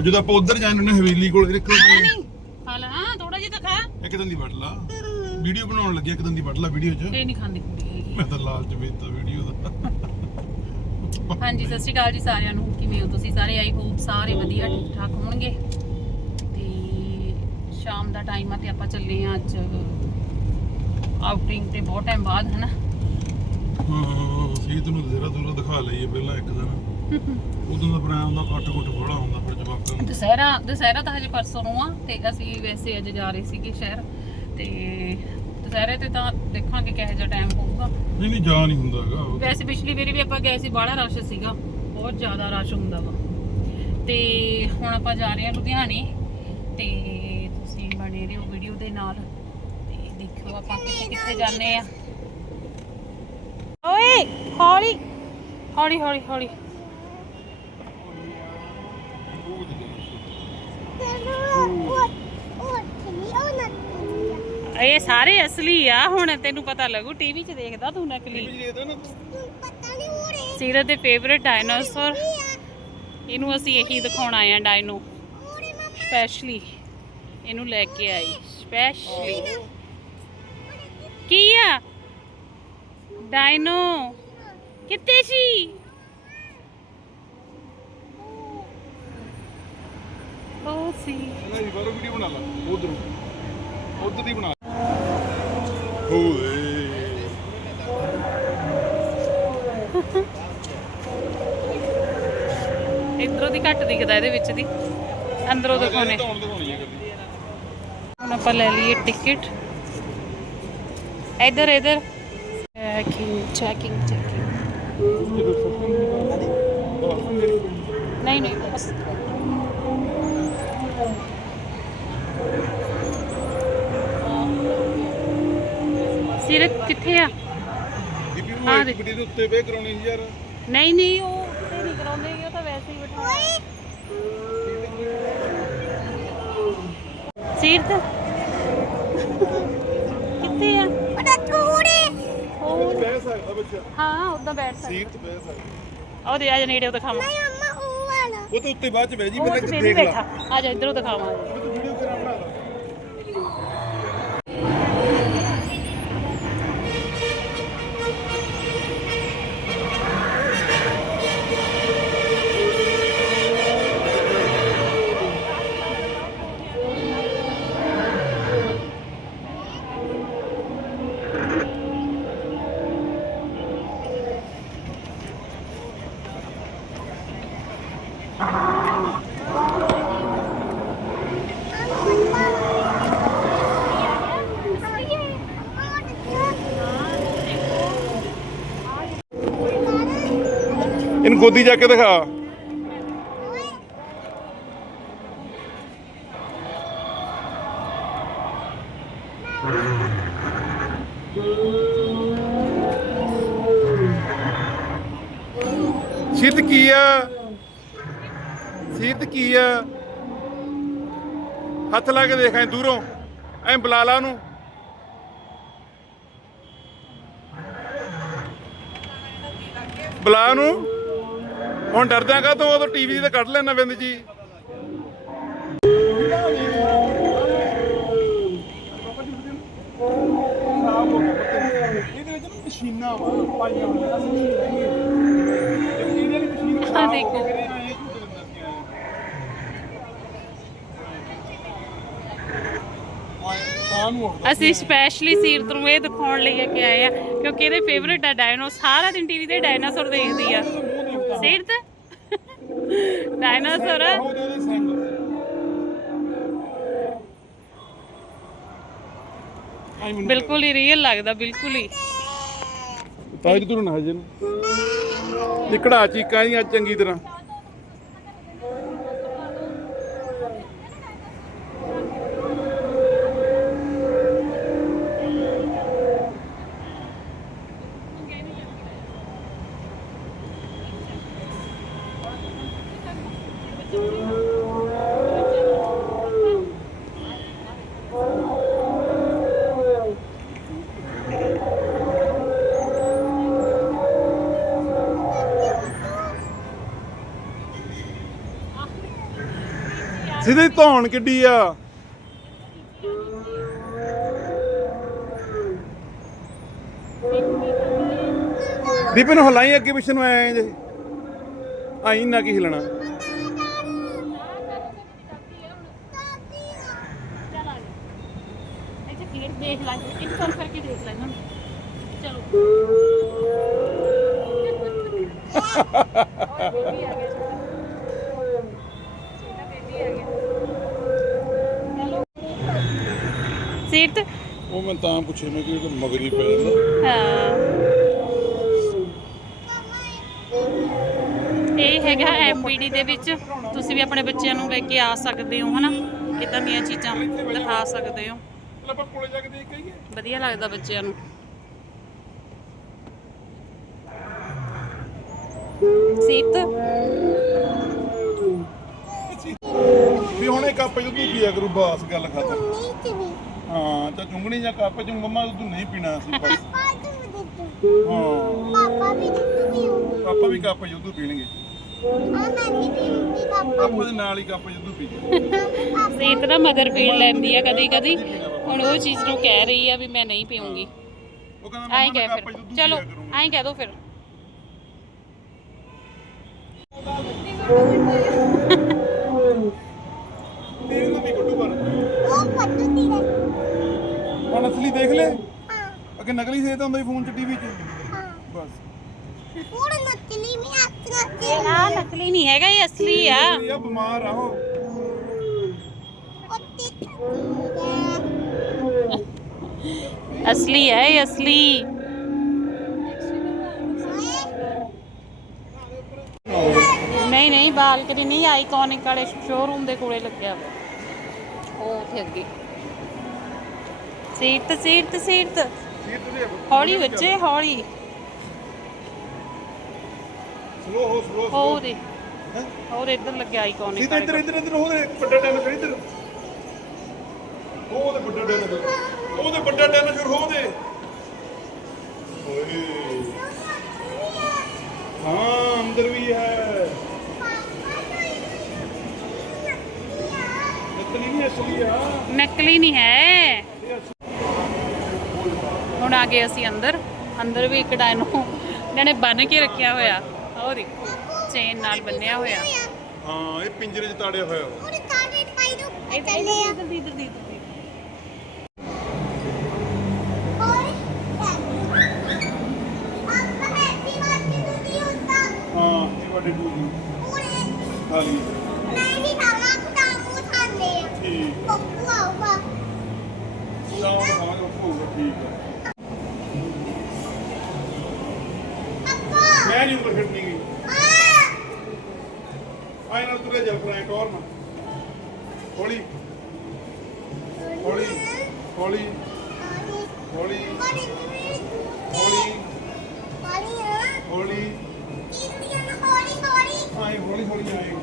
ਉਹ ਜਦੋਂ ਆਪਾਂ ਉਧਰ ਜਾਂਦੇ ਨੇ ਹਵੇਲੀ ਕੋਲ ਇੱਕ ਨਹੀਂ ਖਾ ਲੈ ਹਾਂ ਥੋੜਾ ਜਿਹਾ ਤਾਂ ਖਾ। ਇੱਕ ਦਿਨ ਦੀ ਵੱਢ ਲਾ। ਵੀਡੀਓ ਬਣਾਉਣ ਲੱਗਿਆ ਇੱਕ ਦਿਨ ਦੀ ਵੱਢ ਲਾ ਵੀਡੀਓ 'ਚ। ਇਹ ਨਹੀਂ ਖਾਂਦੀ ਕੁੜੀ ਮੈਂ ਤਾਂ ਲਾਲਚ ਵੇਚਤਾ ਵੀਡੀਓ ਦਾ। ਹਾਂਜੀ ਸਤਿ ਸ਼੍ਰੀ ਅਕਾਲ ਜੀ ਸਾਰਿਆਂ ਨੂੰ। ਕਿਵੇਂ ਹੋ ਤੁਸੀਂ ਸਾਰੇ? ਆਈ ਹੋਪ ਸਾਰੇ ਵਧੀਆ ਠੀਕ ਠਾਕ ਹੋਣਗੇ। ਤੇ ਸ਼ਾਮ ਦਾ ਟਾਈਮ ਆ ਤੇ ਆਪਾਂ ਚੱਲੇ ਆ ਅੱਜ। ਆਊਟਿੰਗ ਤੇ ਬਹੁਤ ਟਾਈਮ ਬਾਅਦ ਹਨਾ? ਹਾਂ ਸੀਤ ਨੂੰ ਜ਼ਰਾ ਦੂਰਾ ਦਿਖਾ ਲਈਏ ਪਹਿਲਾਂ ਇੱਕ ਦਿਨ। ਉਦੋਂ ਦਾ ਪ੍ਰਾਣ ਦਾ ਕੱਟ ਕੁੱਟ ਬੜਾ ਹੁੰਦਾ। ਦੁਸਹਿਰਾ ਦੁਸਹਿਰਾ ਤਾਂ ਹਜੇ ਪਰਸੋਂ ਨੂੰ ਆ ਤੇ ਅਸੀਂ ਵੈਸੇ ਅੱਜ ਜਾ ਰਹੇ ਸੀਗੇ ਸ਼ਹਿਰ ਤੇ ਦੁਸਹਿਰੇ ਤੇ ਤਾਂ ਦੇਖਾਂਗੇ ਕਿਹੋ ਜਿਹਾ ਟਾਈਮ ਹੋਊਗਾ। ਨਹੀਂ ਨਹੀਂ ਜਾ ਨਹੀਂ ਹੁੰਦਾ ਹੈਗਾ। ਵੈਸੇ ਪਿਛਲੀ ਵਾਰੀ ਵੀ ਆਪਾਂ ਗਏ ਸੀ ਬਾਹਲਾ ਰਸ਼ ਸੀਗਾ ਬਹੁਤ ਜ਼ਿਆਦਾ ਰਸ਼ ਹੁੰਦਾ ਵਾ। ਤੇ ਹੁਣ ਆਪਾਂ ਜਾ ਰਹੇ ਹਾਂ ਲੁਧਿਆਣੇ ਤੇ ਤੁਸੀਂ ਬਣੇ ਰਹੋ ਵੀਡੀਓ ਦੇ ਨਾਲ ਤੇ ਦੇਖਿਓ ਆਪਾਂ ਕਿੱਥੇ ਕਿੱਥੇ ਜਾਂਦੇ ਆ ਓਏ ਹੌਲੀ ਹੌਲੀ ਹੌਲੀ ਹੌਲੀ। ਇਹ ਸਾਰੇ ਅਸਲੀ ਆ ਹੁਣ ਤੈਨੂੰ ਪਤਾ ਲੱਗੂ ਟੀਵੀ 'ਚ ਦੇਖਦਾ ਤੂੰ ਨਕਲੀ। ਸੀਰਤ ਦੇ ਫੇਵਰਿਟ ਡਾਇਨਾਸੌਰ ਇਹਨੂੰ ਅਸੀਂ ਇਹੀ ਦਿਖਾਉਣ ਆਏ ਆ ਡਾਇਨੋ ਸਪੈਸ਼ਲੀ ਇਹਨੂੰ ਲੈ ਕੇ ਆਈ। ਸਪੈਸ਼ਲੀ ਕੀ ਆ? ਡਾਇਨੋ ਕਿੱਥੇ ਸੀ? ਉਹ ਸੀ। ਨਹੀਂ ਬਾਹਰੋਂ ਵੀਡੀਓ ਬਣਾ ਲਾ। ਉਧਰੋਂ। ਉਧਰ ਦੀ ਬਣਾ ਹੋਏ ਇਧਰੋਂ ਦੀ ਘੱਟ ਦਿਖਦਾ ਇਹਦੇ ਵਿੱਚ ਦੀ। ਅੰਦਰੋਂ ਦਿਖਾਉਣੇ। ਹੁਣ ਆਪਾਂ ਲੈ ਲਈਏ ਟਿਕਟ। ਇਧਰ ਇਧਰ। ਚੈਕਿੰਗ ਚੈਕਿੰਗ ਚੈਕਿੰਗ ਨਹੀਂ ਨਹੀਂ ਬਸ। ਸਿਰਤ ਕਿੱਥੇ ਆ? ਦੀਪੀ ਹਾਂ ਉਹ ਦੇ- ਇੱਕ ਗੱਡੀ ਦੇ ਉੱਤੇ ਵੇ ਕਰਾਉਣੀ ਸੀ ਯਾਰ। ਨਹੀਂ ਨਹੀਂ ਉਹ ਤੇ ਨਹੀਂ ਕਰਾਉਂਦੇ ਉਹ ਤਾਂ ਵੈਸੇ ਹੀ ਬਿਠਾਉਂਦੇ ਸਿਰਤ ਕਿੱਥੇ ਆ? ਉਹ ਬਹਿ ਸਕਦਾ ਬੱਚਾ। ਹਾਂ ਉਦਾਂ ਬੈਠ ਸਕਦਾ। ਸੀਟ ਬਹਿ ਸਕਦਾ। ਉਹ ਦੇ ਆ ਜਾ ਨੇੜੇ ਉਹ ਦਿਖਾਵਾਂ। ਉਹ ਤਾਂ ਉੱਤੇ ਬਾਅਦ ਚ ਬਹਿ ਜੀ ਉਹ ਬੇਬੀ ਦੇਖ ਲਾ। ਬੈਠਾ। ਆ ਜਾ ਇਧਰੋਂ ਦਿਖਾਵਾਂ। ਇਹਨੂੰ ਗੋਦੀ ਜਾ ਕੇ ਦਿਖਾ। ਸਿੱਧ ਕੀ ਆ? ਸਿੱਧ ਕੀ ਆ? ਹੱਥ ਲਾ ਕੇ ਦੇਖ ਦੂਰੋਂ, ਐ ਬੁਲਾ ਲਾ ਉਹਨੂੰ। ਬੁਲਾ ਉਹਨੂੰ। ਹੁਣ ਡਰਦਾ ਕਾ ਤੂੰ ਉਹ ਟੀਵੀ ਦੀ ਕੱਢ ਲੈਣਾ ਬਿੰਦ ਜੀ। ਇਹਦੇ ਵਿੱਚ ਮਸ਼ੀਨਾਂ ਵਾ ਪਾਈਆਂ ਹੋਈਆਂ ਅਸੀਂ ਇਹਦੇ ਵਾਲੀ ਮਸ਼ੀਨ ਆਹ ਦੇਖੋ। ਅਸੀਂ ਸਪੈਸ਼ਲੀ ਸੀਰਤ ਨੂੰ ਇਹ ਦਿਖਾਉਣ ਲਈ ਲੈ ਆਏ ਆ, ਕਿਉਂਕਿ ਇਹਦੇ ਫੇਵਰਿਟ ਆ ਡਾਇਨੋ ਸਾਰਾ ਦਿਨ ਟੀਵੀ ਤੇ ਡਾਇਨਾਸੌਰ ਦੇਖਦੀ ਆ। ਸੀਰਤ? Dinosaur eh? ਬਿਲਕੁਲ ਹੀ ਰੀਅਲ ਲੱਗਦਾ, ਬਿਲਕੁਲ ਹੀ। ਤਾਜ ਤੁਰਨ ਹਜੇ ਨੂੰ। ਨਿਕੜਾ ਚੀਕਾਂ ਦੀਆਂ ਚੰਗੀ ਤਰ੍ਹਾਂ। ਸਿੱਧੀ ਧੌਣ ਕਿੱਡੀ ਆ? ਦੀਪੇ ਨੂੰ ਹਲਾਈ ਅੱਗੇ ਪਿੱਛੇ ਨੂੰ ਆਏ ਜੇ। ਆਈ ਨਾ ਕੀ ਹਿਲਣਾ। ਦੇਖ ਲੈ ਇੱਕ ਫੋਨ ਕਰਕੇ ਦੇਖ ਲੈ ਨਾ ਚਲੋ ਓਏ ਬੇਬੀ ਆ ਗਿਆ ਸੀਟ? ਉਹ ਮੈਂ ਤਾਂ ਪੁੱਛੇ ਮੈਂ ਕਿ ਮਗਰੀ ਪੈ ਜਾਂਦਾ। ਹਾਂ। ਇਹ ਹੈਗਾ ਐਮਪੀਡੀ ਦੇ ਵਿੱਚ। ਤੁਸੀਂ ਵੀ ਆਪਣੇ ਬੱਚਿਆਂ ਨੂੰ ਲੈ ਕੇ ਆ ਸਕਦੇ ਹੋ ਹਨਾ? ਇਦਾਂ ਦੀਆਂ ਚੀਜ਼ਾਂ ਦਿਖਾ ਸਕਦੇ ਹੋ। ਚਲ ਆਪਾਂ ਕੋਲੇ ਜਾ ਕੇ ਦੇਖ ਕੇ ਆਈਏ ਵਧੀਆ ਲੱਗਦਾ ਬੱਚਿਆਂ ਨੂੰ। ਸੀਤ ਵੀ ਹੁਣ ਕੱਪ ਜਦੋਂ ਤੂੰ ਪੀਆ ਕਰੂ ਬਸ ਗੱਲ ਖਤਮ। ਹਾਂ ਤਾਂ ਚੁੰਗਣੀ ਜਾਂ ਕੱਪ ਚ ਮੰਮਾ ਤੂੰ ਨਹੀਂ ਪੀਣਾ ਸੀ ਬਸ। ਹਾਂ। ਪਾਪਾ ਵੀ ਕੱਪ ਜਦੋਂ ਪੀਣਗੇ। ਪਾਪਾ। ਦੇ ਨਾਲ ਹੀ ਕੱਪ ਜਦੋਂ ਪੀ ਗਏ ਸੀਤ ਨਾ ਮਦਰ ਪੀਣ ਲੈਂਦੀ ਆ ਕਦੀ ਕਦੀ। ਹੁਣ ਉਹ ਚੀਜ਼ ਨੂੰ ਕਹਿ ਰਹੀ ਆ ਵੀ ਮੈਂ ਨਹੀਂ ਪੀਉਂਗੀ। ਉਹ ਕਹਿੰਦਾ ਆਈ ਮੰਮਾ ਕਹਿ ਮੈਂ ਫਿਰ। ਚਲੋ ਆਈ ਕਹਿ ਦੋ ਫਿਰ। ਤੇਰੇ ਨਾਲ ਵੀ ਗੁੱਡੂ ਪਰ ਹੁਣ ਅਸਲੀ ਦੇਖ ਲੈ। ਅੱਗੇ ਨਕਲੀ ਸੇ ਤਾਂ ਹੁੰਦਾ ਸੀ ਫੋਨ ਚ ਟੀਵੀ ਚ। ਬਸ। ਆ ਨਕਲੀ ਨਹੀਂ ਹੈਗਾ ਇਹ ਅਸਲੀ ਆ। ਇਹ ਆ ਬਿਮਾਰ ਆ ਉਹ। ਅਸਲੀ ਹੈ ਇਹ ਅਸਲੀ। ਨਹੀਂ ਨਹੀਂ ਬਾਲਕਨੀ ਨਹੀਂ ਆਈਕੋਨਿਕ ਵਾਲੇ ਸ਼ੋਰੂਮ ਦੇ ਕੋਲੇ ਲੱਗਿਆ ਵਾ। ਉਹ ਉੱਥੇ ਅੱਗੇ। ਸੀਟ ਸੀਟ ਸੀਟ ਸੀਟ ਤੇ ਹੌਲੀ ਬੱਚੇ ਹੌਲੀ। ਸਲੋ ਹੋ ਸਲੋ ਹੋ? ਦੇ ਹੋਰ ਇੱਧਰ ਲੱਗਿਆ ਆਈਕੋਨਿਕ ਸੀਟ ਇੱਧਰ ਇੱਧਰ ਇੱਧਰ ਉਹਦੇ ਵੱਡਾ ਡੈਨ ਫਿਰ ਇੱਧਰ। ਉਹ ਉਹਦੇ ਵੱਡਾ ਡੈਨ ਉਹਦੇ ਵੱਡਾ ਡੈਨ ਫਿਰ ਹੋ ਦੇ ਓਏ। ਹਾਂ ਅੰਦਰ ਵੀ ਹੈ ਨਕਲੀ ਨਹੀਂ ਆ ਨਹੀਂ ਹੈ। ਹੁਣ ਆ ਗਏ ਅਸੀਂ ਅੰਦਰ। ਅੰਦਰ ਵੀ ਇੱਕ ਡਾਇਨੋ ਇਹਨਾਂ ਨੇ ਬੰਨ ਕੇ ਰੱਖਿਆ ਹੋਇਆ। ਉਹ ਦੇਖੋ ਚੇਨ ਨਾਲ ਬੰਨਿਆ ਹੋਇਆ। ਹਾਂ ਇਹ ਪਿੰਜਰੇ 'ਚ ਤਾੜਿਆ ਹੋਇਆ ਵਾ। ਇੱਧਰ ਇੱਧਰ ਇੱਧਰ ਇੱਧਰ ਹਾਂ ਇਹ ਵੱਡੇ ਟੂ ਜੀ ਖਾਲੀ ਠੀਕ ਹੌਲੀ। ਹੌਲੀ ਹੌਲੀ ਹੌਲੀ ਹੌਲੀ। ਹੌਲੀ ਹੌਲੀ। ਹੌਲੀ ਹੌਲੀ। ਆਏ